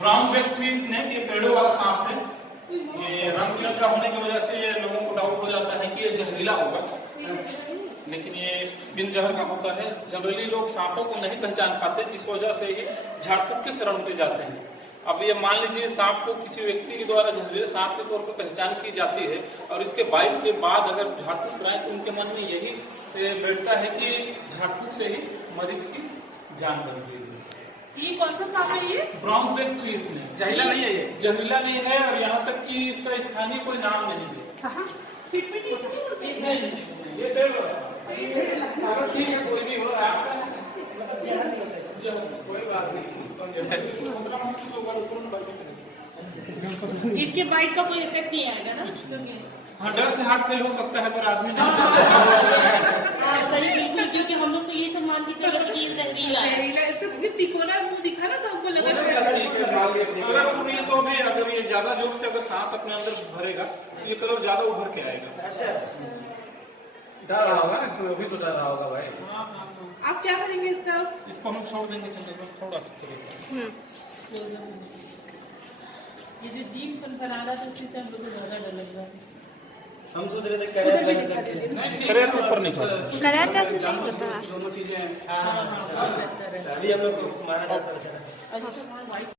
Brown back tree snake ये पेड़ों वाला सांप है। ये रंग बिरंगा होने की वजह से ये लोगों को डाउट हो जाता है कि ये जहरीला होगा, लेकिन ये बिन जहर का होता है। जनरली लोग सांपों को नहीं पहचान पाते, जिस वजह से ये झाड़ फूक के शरण में जाते हैं। अब ये मान लीजिए सांप को किसी व्यक्ति के द्वारा जहरीले सांप के तौर पर पहचान की जाती है और इसके बाइट के बाद अगर झाड़ फूक कराएं तो उनके मन में यही बैठता है कि झाड़ फूक से ही मरीज की जान बच गई। ये कौन सा सांप है? ये ब्राउन बैक ट्री स्नेक जहरीला नहीं है, ये जहरीला नहीं है और यहाँ तक कि इसका स्थानीय कोई नाम नहीं है। ये पेड़ वाला ठीक है, कोई भी हो रहा है कोई बात नहीं। इसके बाइट का कोई इफेक्ट नहीं आएगा ना? हाँ, डर से हार्ट फेल हो सकता है अगर आदमी नहीं। सही, बिल्कुल, क्योंकि हम लोग तो ये सब मान के चलो कि ये जहरीला है। इसका तिकोना मुंह दिखा ना, तो हमको लगा अगर ये तो भी अगर ये ज्यादा जोर से अगर सांस अपने अंदर भरेगा तो ये कलर ज्यादा उभर के आएगा। डर रहा होगा ना इसमें, भी तो डर रहा होगा भाई। आप क्या करेंगे इसका? इसको हम छोड़ देंगे थोड़ा सा। ये जो जीव फनफना रहा था उससे हम लोग को ज्यादा डर लग रहा है। हम सोच रहे थे करे तो ऊपर नहीं कराया क्या चीज होता है? दोनों चीजें अभी हम लोग मारा जाता है।